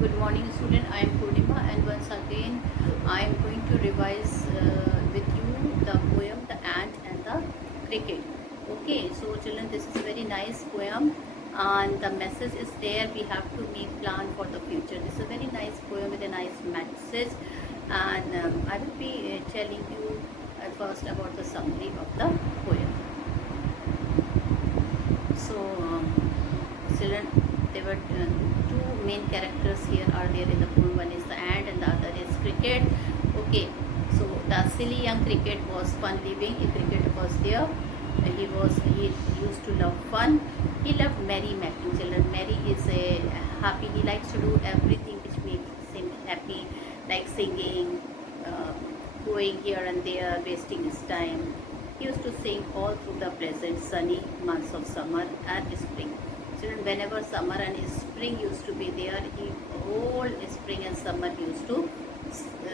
Good morning, student. I am Purnima, and once again, I am going to revise with you the poem "The Ant and the Cricket." Okay, so children, this is a very nice poem, and the message is there. We have to make plan for the future. This is a very nice poem with a nice message, and I will be telling you first about the summary of the poem. So, children, there were two main characters here are there in the poem. One is the ant and the other is cricket. Okay, so the silly young cricket was fun living. A cricket was there. He used to love fun. He loved merry making. Children, merry is a happy. He likes to do everything which makes him happy, like singing, uh, going here and there, wasting his time. He used to sing all through the pleasant sunny months of summer and spring. Children, whenever summer and spring used to be there, he whole spring and summer used to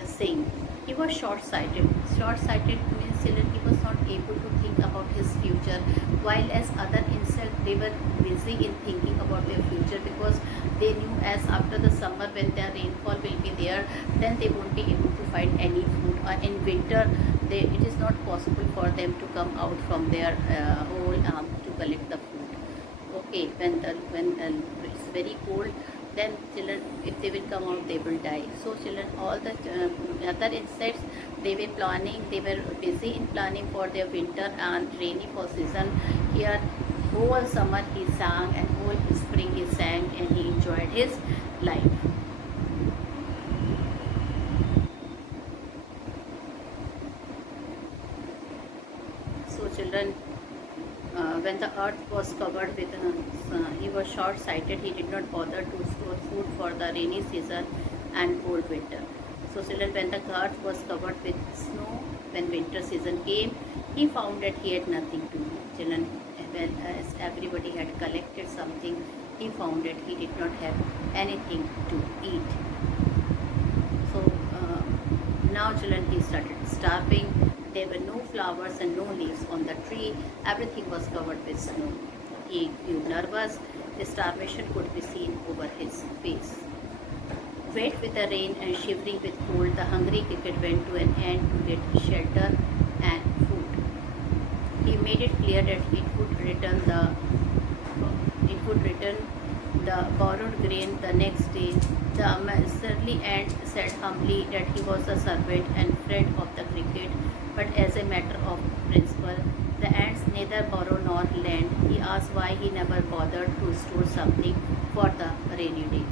sing. He was short-sighted. Short-sighted means children, he was not able to think about his future, while as other insects they were busy in thinking about their future because they knew as after the summer when the rainfall will be there, then they won't be able to find any food. Or in winter, it is not possible for them to come out from their hole to collect the food. Okay, when it's very cold, then children, if they will come out, they will die. So children, all the other insects, they were planning, they were busy in planning for their winter and rainy for season. Here whole summer he sang and whole spring he sang and he enjoyed his life. So children, when the earth was covered with, he was short-sighted. He did not bother to store food for the rainy season and cold winter. So children, when the earth was covered with snow, when winter season came, he found that he had nothing to eat. Children, when as everybody had collected something, he found that he did not have anything to eat. So now children, he started starving. There were no flowers and no leaves on the tree. Everything was covered with snow. He grew nervous. The starvation could be seen over his face. Wet with the rain and shivering with cold, the hungry cricket went to an ant to get shelter and food. He made it clear that it would return the borrowed grain the next day. The miserly ant said humbly that he was a servant and friend of the cricket, but as a matter of principle, the ants neither borrow nor lend. He asked why he never bothered to store something for the rainy day.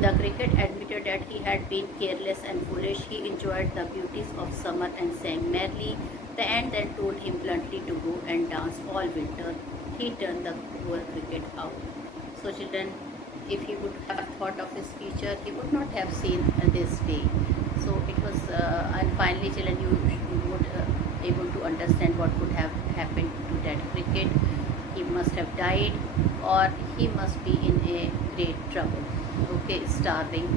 The cricket admitted that he had been careless and foolish. He enjoyed the beauties of summer and sang merrily. The ant then told him bluntly to go and dance all winter. He turned the poor cricket out. So children, if he would have thought of his future, he would not have seen this day. So it was, and finally children, you would able to understand what would have happened to that cricket. He must have died or he must be in a great trouble. Okay, starving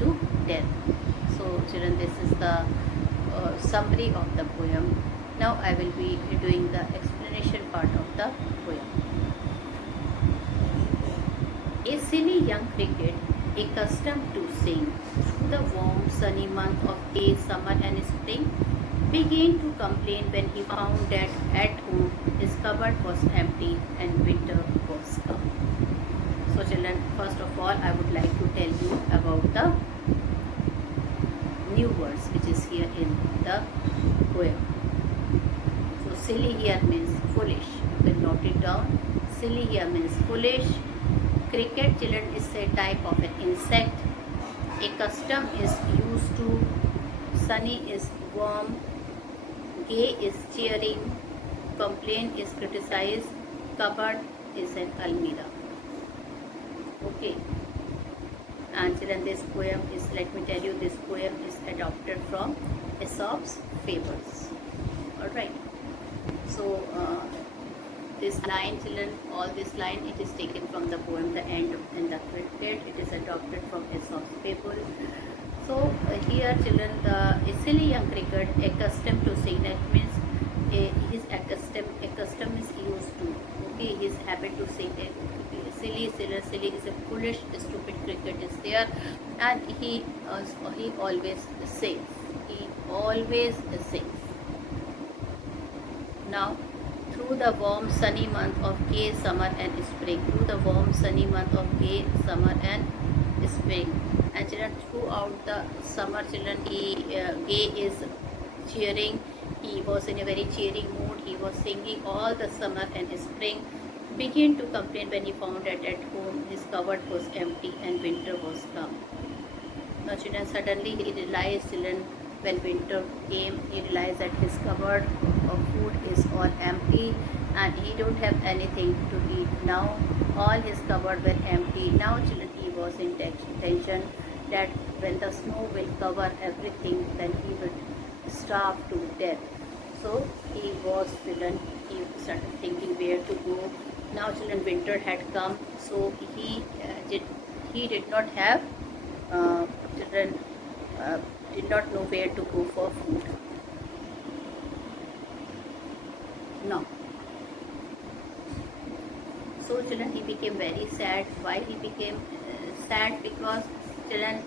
to death. So children, this is the summary of the poem. Now I will be doing the explanation part of the poem. A silly young cricket, accustomed to sing through the warm sunny month of May, summer and spring, began to complain when he found that at home his cupboard was empty and winter was come. So children, first of all, I would like to tell you about the new words which is here in the poem. So silly here means foolish. You can note it down. Silly here means foolish. Cricket, children, is a type of an insect. A custom is used to. Sunny is warm. Gay is cheering. Complain is criticize. Cupboard is an almirah. Okay. And children, this poem is, let me tell you, this poem is adopted from Aesop's Fables. Alright. So, this line, children, all this line, it is taken from the poem The Ant and the Cricket. It is adopted from Aesop's Fable. So, here, children, a silly young cricket accustomed to sing, that means his accustomed is used to. Okay, his habit to sing. silly, silly, silly is a foolish, stupid cricket is there, and he always sings. He always sings. Now, through the warm sunny month of gay summer and spring, through the warm sunny month of gay summer and spring, and children, throughout the summer, children, gay is cheering. He was in a very cheering mood. He was singing all the summer and spring. Began to complain when he found that at home his cupboard was empty and winter was come. Now, children, suddenly he realized, children, when winter came, he realized that his cupboard of food is all empty and he don't have anything to eat. Now, all his cupboard were empty. Now, children, he was in tension that when the snow will cover everything, then he will starve to death. So, he was, children, he started thinking where to go. Now, children, winter had come, so he did not have children did not know where to go for food. No. So children, he became very sad. Why he became sad? Because children,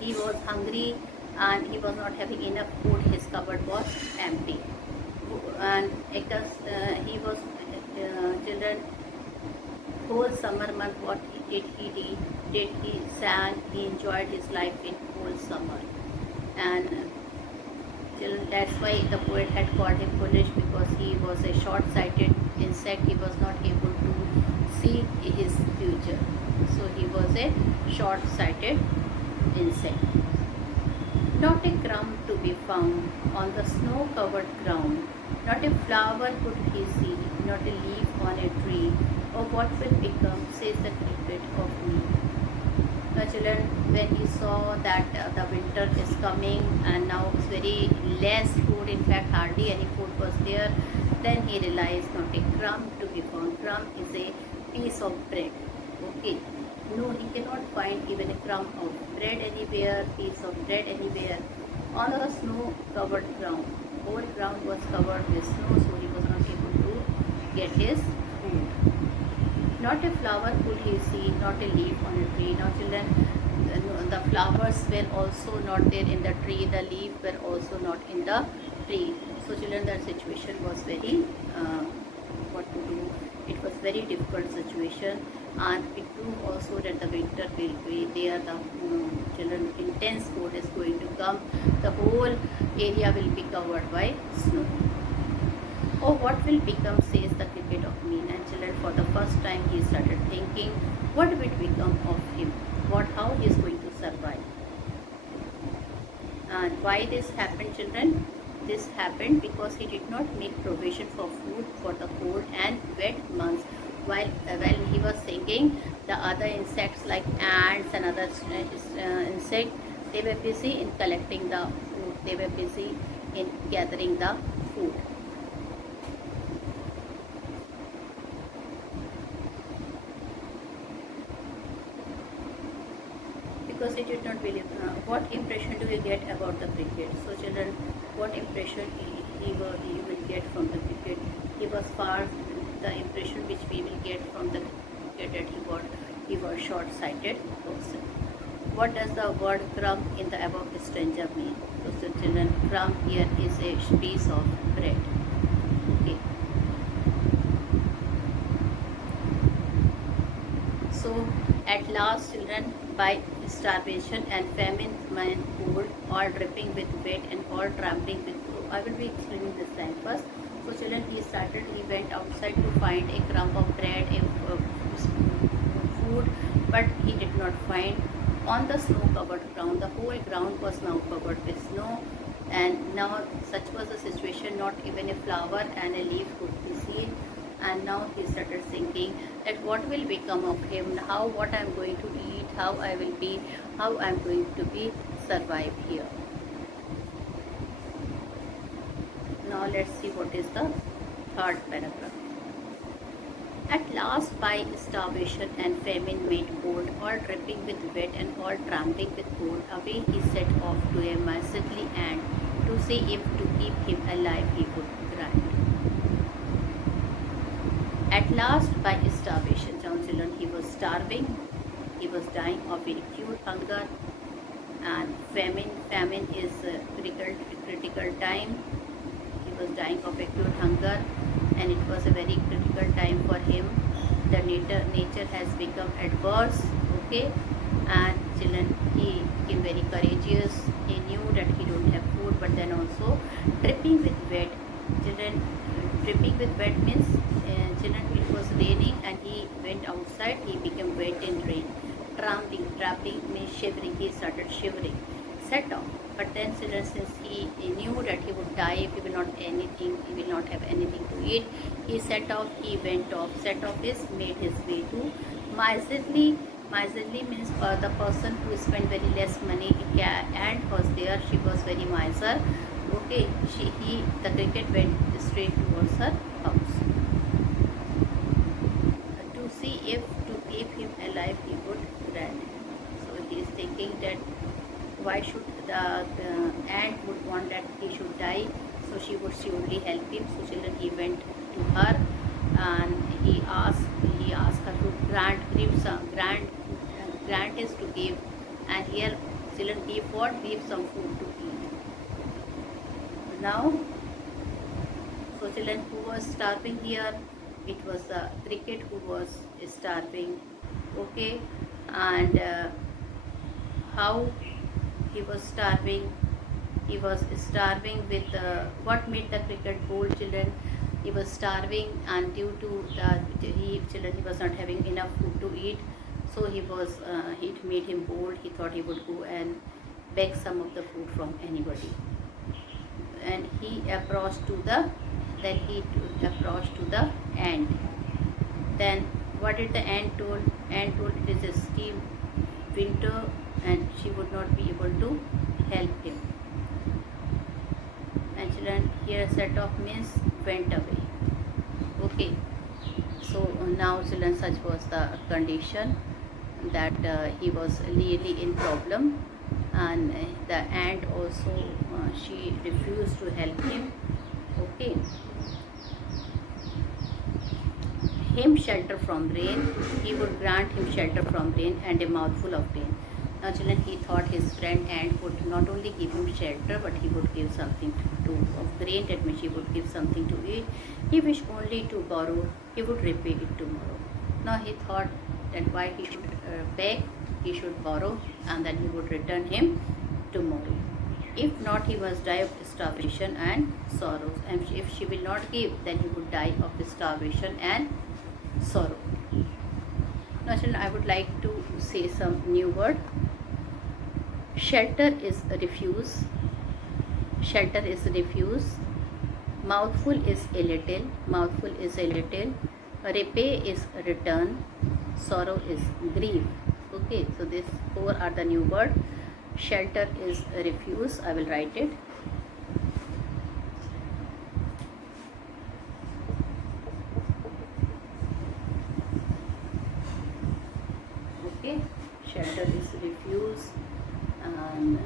he was hungry and he was not having enough food. His cupboard was empty, and because he was children, whole summer month, what did he did? He sang, he enjoyed his life in whole summer, and that's why the poet had called him foolish, because he was a short-sighted insect. He was not able to see his future, so he was a short-sighted insect. Not a crumb to be found on the snow-covered ground. Not a flower could he see, not a leaf on a tree. Oh, what will become, says the cricket, of me? Now, children, when he saw that the winter is coming and now it's very less food, in fact, hardly any food was there, then he realized not a crumb to be found. Crumb is a piece of bread. Okay. No, he cannot find even a crumb of bread anywhere, piece of bread anywhere. On the snow-covered ground, whole ground was covered with snow, so he was not able to get his food. Not a flower could he see, not a leaf on a tree. Now, children, the flowers were also not there in the tree, the leaf were also not in the tree. So, children, that situation was very, what to do? It was very difficult situation, and it proved also that the winter will be there. The children, intense cold is going to come. The whole area will be covered by snow. Oh, what will become, says the cricket, of me? And children, for the first time, he started thinking, what will become of him? How he is going to survive? And why this happened, children? This happened because he did not make provision for food for the cold and wet months. While he was singing, the other insects like ants and other insects, they were busy in collecting the food. They were busy in gathering the food. Because he did not believe. What impression do you get about the cricket? So, children, what impression you will get from the cricket? He was far the impression which we will get from the cricket that he was short-sighted person. What does the word crumb in the above stanza mean? So, children, crumb here is a piece of bread. Okay. So, at last, children, by starvation and famine, man, cold, all dripping with wet and all trampling with food. I will be explaining this line first. So, children, he went outside to find a crumb of bread, food, but he did not find. On the snow-covered ground, the whole ground was now covered with snow, and now such was the situation, not even a flower and a leaf could be seen. And now he started thinking that what will become of him, what I am going to eat, how I am going to be survive here. Now let's see what is the third paragraph. At last, by starvation and famine made bold, all dripping with wet and all trampling with cold, away he set off to a miserly ant to see if to keep him alive he would grant. At last, by starvation, children, he was starving, he was dying of acute hunger and famine. Famine is a critical time. He was dying of acute hunger and it was a very critical time for him. The nature has become adverse, okay, and children, he became very courageous. He knew that he don't have food, but then also dripping with wet. Children, dripping with wet means children, it was raining and he went outside, he became wet in rain. Trapping means shivering, he started shivering, set off. But then children, since he knew that he would die if he will not have anything to eat, he set off, he went off. Set off is made his way to miserly. Miserly means the person who spent very less money. Ant was there, she was very miser. Okay, the cricket went straight towards her house to see if to keep him alive he would grant him. So he is thinking that why should the ant would want that he should die, so she would surely help him. So children, he went to her and he asked her to grant is to give, and here children, give what? Give some food to eat. Now, so children, who was starving here? It was the cricket who was starving, okay, and how he was starving? He was starving with what made the cricket bold, children? He was starving, and due to he was not having enough food to eat, so it made him bold. He thought he would go and beg some of the food from anybody, and he approached to the ant. Then what did the ant told? Ant told it is still winter and she would not be able to help him. And children, here set off means went away. Okay, so now children, such was the condition that he was really in problem, and the ant also she refused to help him. Okay, him shelter from rain, he would grant him shelter from rain and a mouthful of grain. Now children, he thought his friend ant would not only give him shelter, but he would give something of grain, that means he would give something to eat. He wished only to borrow, he would repay it tomorrow. Now he thought that why he should beg, he should borrow, and then he would return him tomorrow. If not, he must die of starvation and sorrows. And if she will not give, then he would die of starvation and sorrow. Now children, I would like to say some new word. Shelter is refuse. Shelter is refuse. Mouthful is a little. Mouthful is a little. Repay is return. Sorrow is grief. Okay, so these four are the new word. Shelter is refuse. I will write it. Okay, shelter is refuse, and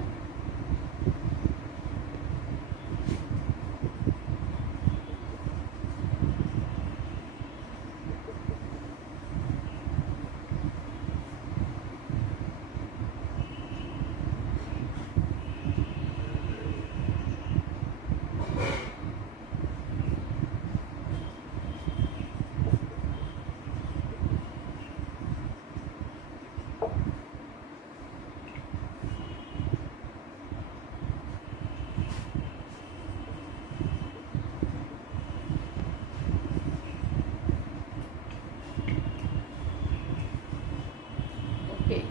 okay,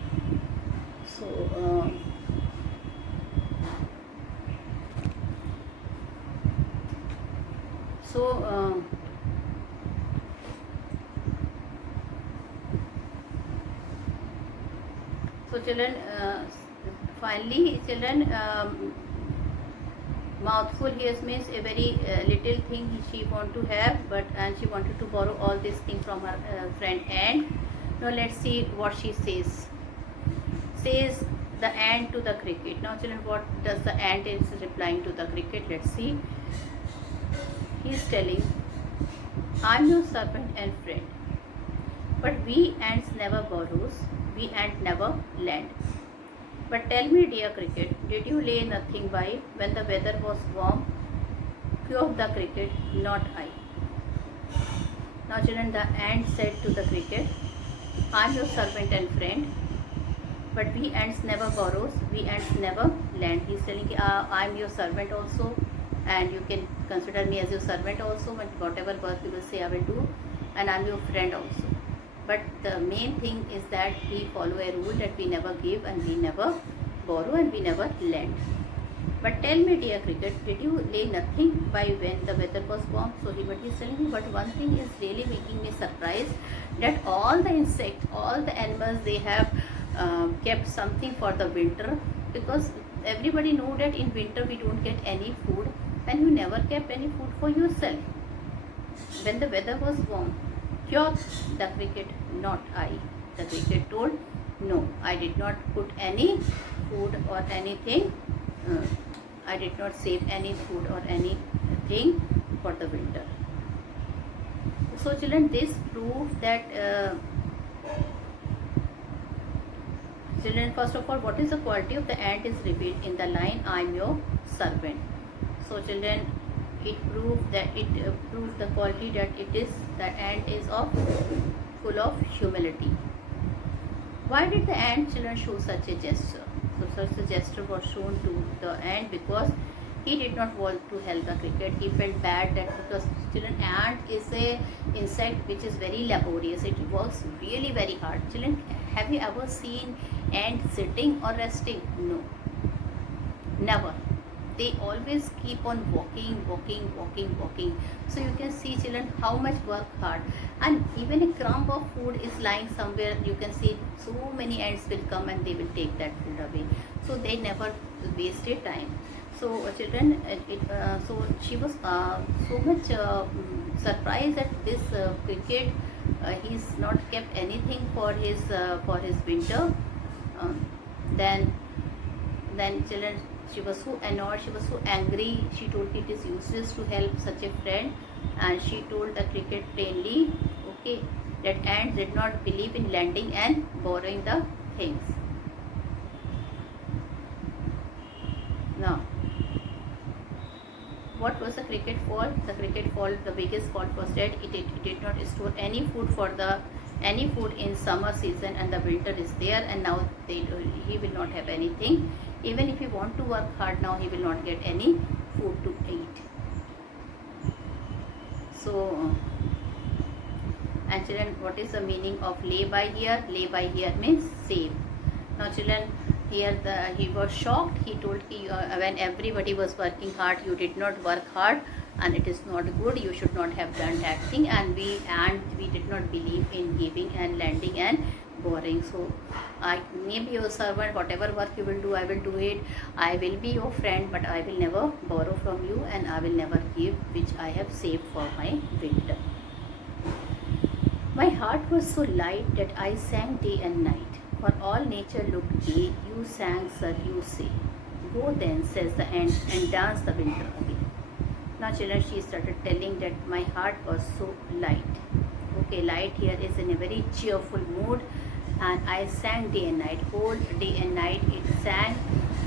so so children, finally children, mouthful here means a very little thing she want to have, and she wanted to borrow all this thing from her friend ant. Now let's see what she says. Says the ant to the cricket. Now children, what does the ant is replying to the cricket? Let's see. He is telling, I am your servant and friend. But we ants never borrows, we ant never lend. But tell me, dear cricket, did you lay nothing by when the weather was warm? Few of the cricket, not I. Now children, the ant said to the cricket, I am your servant and friend, but we ants never borrows, we ants never lend. He is telling, I am your servant also, and you can consider me as your servant also, and whatever work you will say I will do, and I am your friend also. But the main thing is that we follow a rule that we never give and we never borrow and we never lend. But tell me, dear cricket, did you lay nothing by when the weather was warm? So he is telling me, but one thing is really making me surprised, that all the insects, all the animals, they have kept something for the winter, because everybody know that in winter we don't get any food, and you never kept any food for yourself when the weather was warm. Here the cricket, not I. The cricket told, no, I did not put any food or anything. I did not save any food or anything for the winter. So children, this proves that children, first of all, what is the quality of the ant is revealed in the line, I am your servant. So children, it proves the quality that the ant is full of humility. Why did the ant children show such a gesture? So such a gesture was shown to the ant because he did not want to help the cricket. He felt bad that because children, ant is a insect which is very laborious. It works really very hard. Children, have you ever seen ant sitting or resting? No, never. They always keep on walking. So you can see children how much work hard, and even a crumb of food is lying somewhere, you can see so many ants will come and they will take that food away. So they never wasted time. So children, so she was so much surprised that this cricket, he's not kept anything for his winter. Then children, she was so annoyed, she was so angry. She told it is useless to help such a friend, and she told the cricket plainly, okay, that ants did not believe in lending and borrowing the things. Now, what was the cricket fault? The cricket fault, the biggest fault was that it did not store any food in summer season, and the winter is there, and now he will not have anything. Even if he want to work hard now, he will not get any food to eat. So, and children, what is the meaning of lay by here? Lay by here means save. Now children, here he was shocked. He told when everybody was working hard, you did not work hard, and it is not good. You should not have done that thing. And we did not believe in giving and lending and borrowing. So I may be your servant. Whatever work you will do, I will do it. I will be your friend, but I will never borrow from you, and I will never give which I have saved for my winter. My heart was so light that I sang day and night. For all nature looked gay, you sang, sir, you say. Go then, says the ant, and dance the winter again. Now children, she started telling that my heart was so light. Okay, light here is in a very cheerful mood, and I sang day and night. Whole day and night it sang.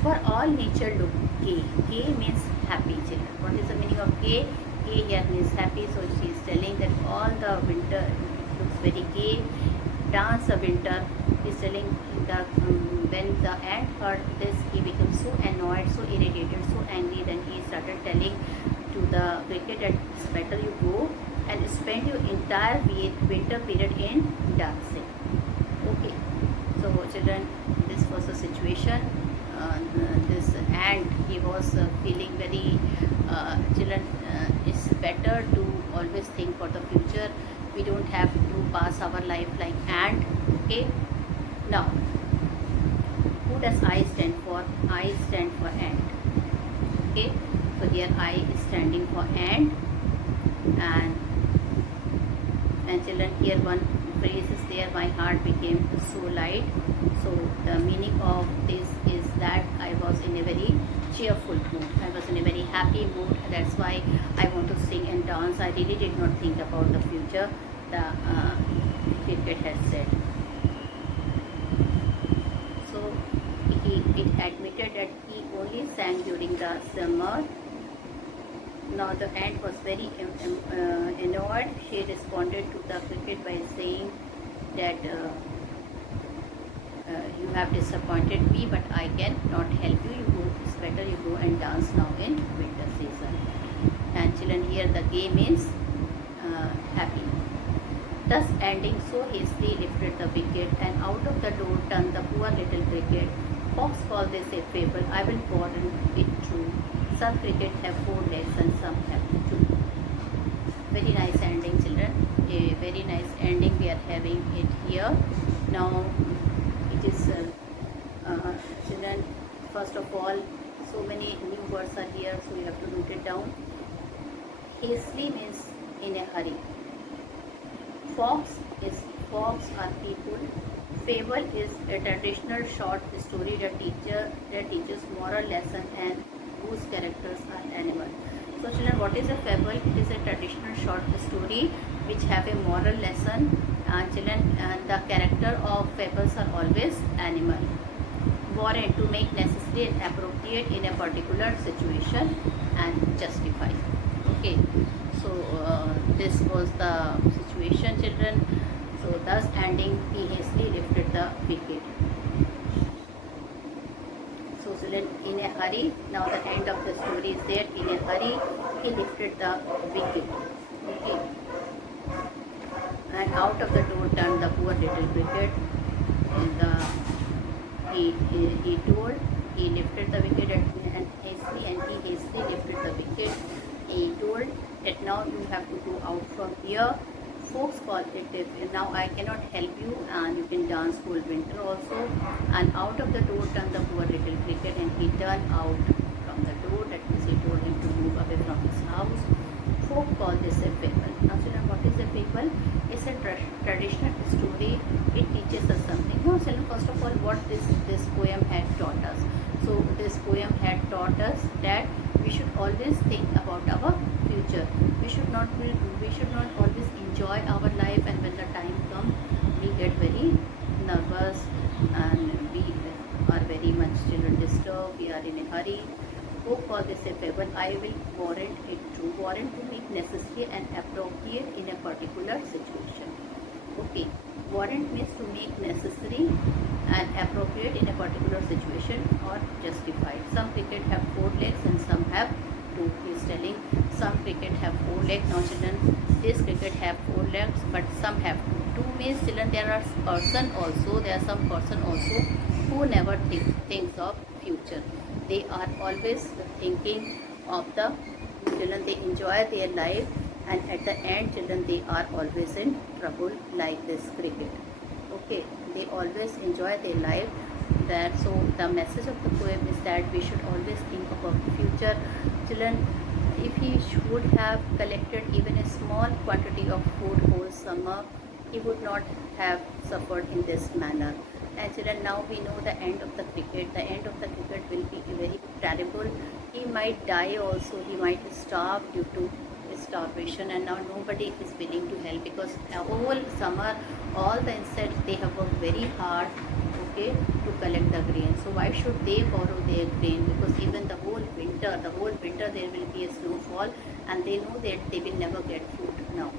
For all nature looked gay. Gay means happy, children. What is the meaning of gay? Gay here means happy. So she is telling that all the winter looks very gay. Dance the winter. He's telling that when the ant heard this, he became so annoyed, so irritated, so angry. Then he started telling to the cricket that it's better you go and spend your entire winter period in dancing. Okay, so children, this was the situation. This ant, he was feeling very children, it's better to always think for the future. We don't have to pass our life like ant. Okay, now who does I stand for? I stand for ant. Okay, so here I is standing for ant, and children, here one phrase is there, my heart became so light. So the meaning of this is that I was in a very cheerful mood, I was in a very happy mood. That's why I want to sing and dance. I really did not think about the future. cricket has said. So it admitted that he only sang during the summer. Now the ant was very annoyed. She responded to the cricket by saying that you have disappointed me, but I cannot help you. It's better you go and dance now in winter season. And children, here the game is happy. Thus ending so hastily lifted the wicket, and out of the door turned the poor little cricket. Fox called this a fable. I will warrant it true. Some cricket have 4 legs and some have 2. Very nice ending, children. A very nice ending we are having it here. Now it is children, first of all, so many new words are here, so you have to note it down. Hastily means in a hurry. Fox are people. Fable is a traditional short story that teaches moral lesson and whose characters are animal. So children, what is a fable? It is a traditional short story which have a moral lesson. Children, and the character of fables are always animal. Warrant, to make necessary and appropriate in a particular situation and justify. Okay, so this was the situation, children. So thus ending, he hastily lifted the wicket. So children, in a hurry, now the end of the story is there. In a hurry, he lifted the wicket. Okay, and out of the door turned the poor little cricket. He told, he lifted the wicket and he hastily lifted the wicket. He told that now you have to go out from here. Folks called it if now I cannot help you, and you can dance whole winter also. And out of the door turned the poor little cricket, and he turned out from the door. That means he told him to move away from his house. Folk call this a fable. Now children, what is a fable? It's a traditional story. It teaches us something. Now children, first of all, what this poem had taught us. So this poem had taught us that we should always think about our future. We should not always enjoy our life, and when the time comes, we get very nervous and we are very much children disturbed. We are in a hurry. Who call this a fable? I will warrant it true. Warrant, to make necessary and appropriate in a particular situation. Okay, warrant means to make necessary and appropriate in a particular situation or justified. Some cricket have 4 legs and some have 2. He is telling some cricket have 4 legs. Now children, this cricket have 4 legs, but some have 2. 2 means children, there are some person also who never thinks of future. They are always thinking of the children. They enjoy their life, and at the end, children, they are always in trouble, like this cricket. Okay, they always enjoy their life. That so the message of the poem is that we should always think about the future. Children, if he would have collected even a small quantity of food whole summer, he would not have suffered in this manner. And children, now we know the end of the cricket. The end of the cricket will be very terrible. He might die also. He might starve due to starvation, and now nobody is willing to help, because the whole summer all the insects, they have worked very hard, okay, to collect the grain. So why should they borrow their grain? Because even the whole winter there will be a snowfall, and they know that they will never get food now.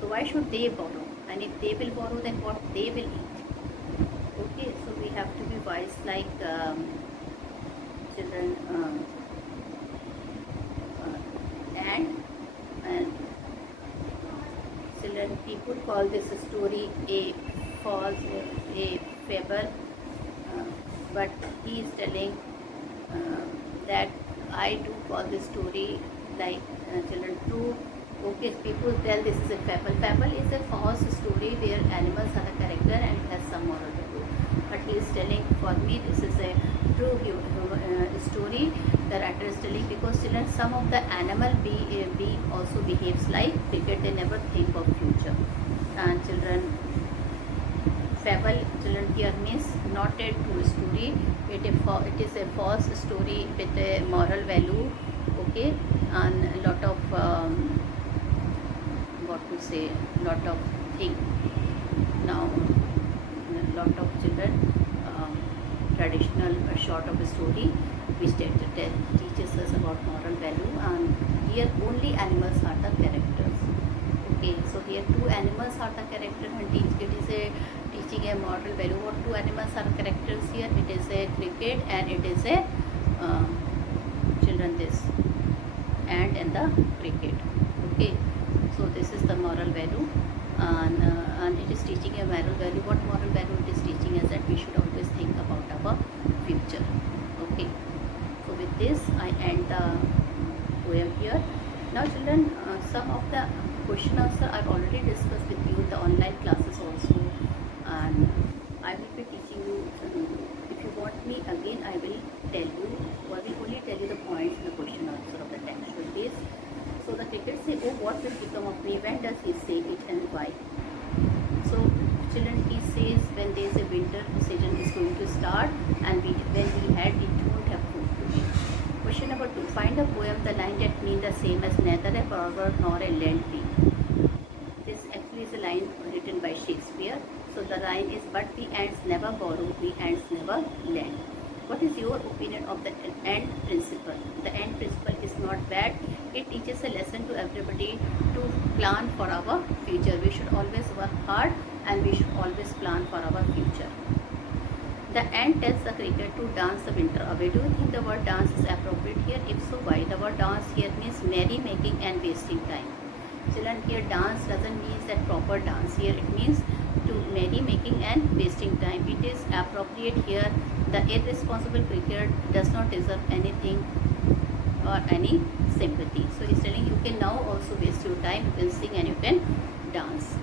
So why should they borrow? And if they will borrow, then what they will eat? Okay, so we have to be wise, like children, and children, people call this story a fable, but he is telling that I do call this story like children true. Okay, people tell this is a fable. Fable is a false story where animals are the character and it has some moral value. But he is telling, for me, this is a true story. The writer is telling, because children, some of the animal being also behaves like cricket. They never think of future. And children, fable, children, here means not a true story. It is a false story with a moral value. Okay, and a lot of lot of thing. Now, a lot of children traditional short of a story which teaches us about moral value, and here only animals are the characters. Okay, so here two animals are the character, and it is a teaching a moral value. What two animals are characters here? It is a cricket and it is a children, this ant and the cricket. Okay, so this is the moral value, and it is teaching a moral value. What moral value it is teaching us? That we should always think about our future. Okay, so with this I end the poem here. Now children, some of the question answer I've already discussed with you in the online classes also, and I will be teaching you. If you want me again, I will tell you, or will only tell you the points in the question answer of the textual base. So the cricket say, oh, what will become of me? When does he say it and why? So children, he says when there is a winter season is going to start, and when we had it won't have food to eat. Question number 2. Find a poem, the line that mean the same as neither a proverb nor a lend me. This actually is a line written by Shakespeare. So the line is, but the ants never borrow, the ants never lend. What is your opinion of the ant principle? The ant principle is not bad. It teaches a lesson to everybody to plan for our future. We should always work hard and we should always plan for our future. The ant tells the cricket to dance the winter away. Do you think the word dance is appropriate here? If so, why? The word dance here means merry making and wasting time. Children, here dance doesn't mean that proper dance. Here it means to merry making and wasting time. It is appropriate here. The irresponsible cricket does not deserve anything or any sympathy. So he's telling you can now also waste your time. You can sing and you can dance.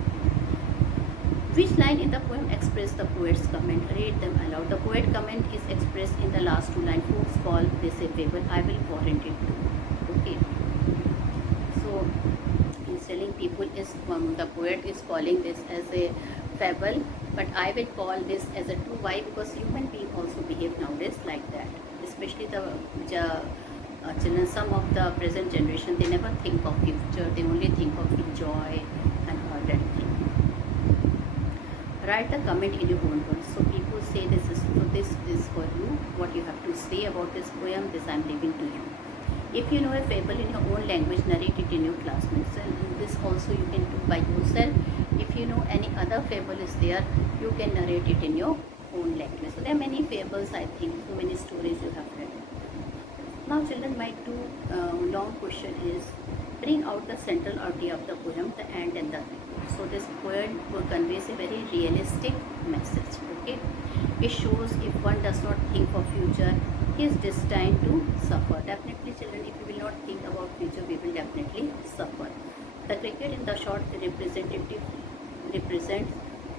Which line in the poem express the poet's comment? Read them aloud. The poet comment is expressed in the last two lines. Folks call this a fable. I will warrant it too. Okay. So he's telling people is the poet is calling this as a fable, but I will call this as a true. Why? Because human beings also behave nowadays like that. Especially the children, some of the present generation, they never think of future. They only think of enjoy and all that thing. Write the comment in your own words. So people say this is for you. What you have to say about this poem, this I am leaving to you. If you know a fable in your own language, narrate it in your classmates. And this also you can do by yourself. If you know any other fable is there, you can narrate it in your own language. So there are many fables, I think, so many stories you have read. Now children, my long question is, bring out the central idea of the poem, The Ant and the Cricket. So this poem conveys a very realistic message. Okay, it shows if one does not think of future, he is destined to suffer. Definitely children, if we will not think about future, we will definitely suffer. The cricket in the short represents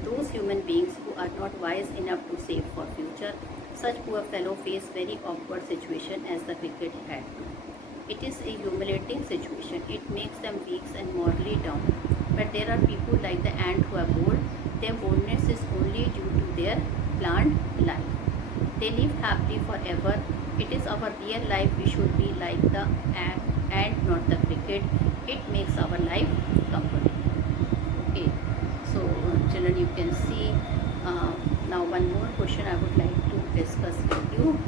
those human beings who are not wise enough to save for future. Such poor fellow face very awkward situation as the cricket had to. It is a humiliating situation. It makes them weak and morally down. But there are people like the ant who are bold. Their boldness is only due to their planned life. They live happily forever. It is our real life. We should be like the ant, not the cricket. It makes our life comfortable. Okay. So children, you can see now one more question I would like to discuss with you.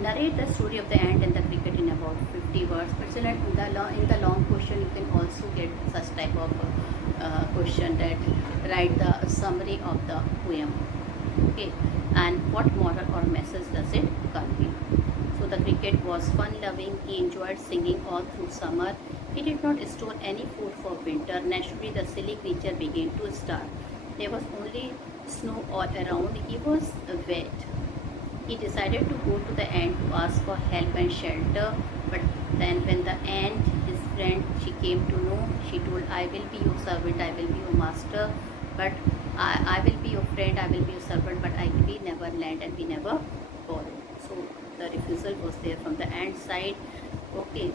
Narrate the story of the ant and the cricket in about 50 words. But children, in the long question, you can also get such type of question that write the summary of the poem. Okay, and what moral or message does it convey? So the cricket was fun-loving. He enjoyed singing all through summer. He did not store any food for winter. Naturally, the silly creature began to starve. There was only snow all around. He was wet. He decided to go to the ant to ask for help and shelter. But then when the ant, his friend, she came to know, she told, I will be your servant, I will be your master, but I will be your friend, I will be your servant, but we never lend and we never borrow. So the refusal was there from the ant side. Okay,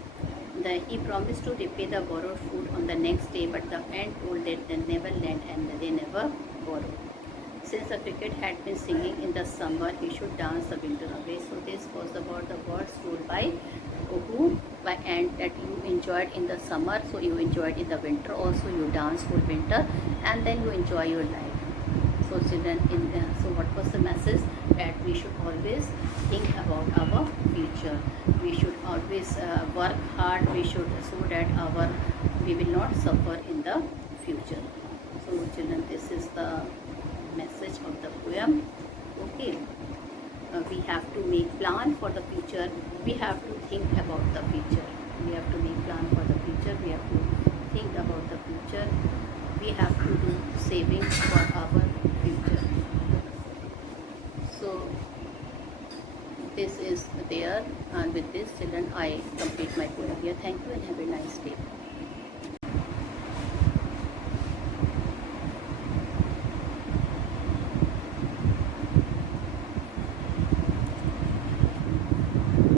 he promised to repay the borrowed food on the next day, but the ant told that they never lend and they never borrow. Since the cricket had been singing in the summer, he should dance the winter away. So this was about the words told by who by and that you enjoyed in the summer, so you enjoyed in the winter also, you dance for winter and then you enjoy your life. So children, so what was the message? That we should always think about our future, we should always work hard, we should, so that we will not suffer in the future. So children, this is the message of the poem. Okay, we have to make plan for the future, we have to think about the future, we have to make plan for the future, we have to think about the future, we have to do savings for our future. So this is there, and with this children I complete my poem here. Thank you and have a nice day.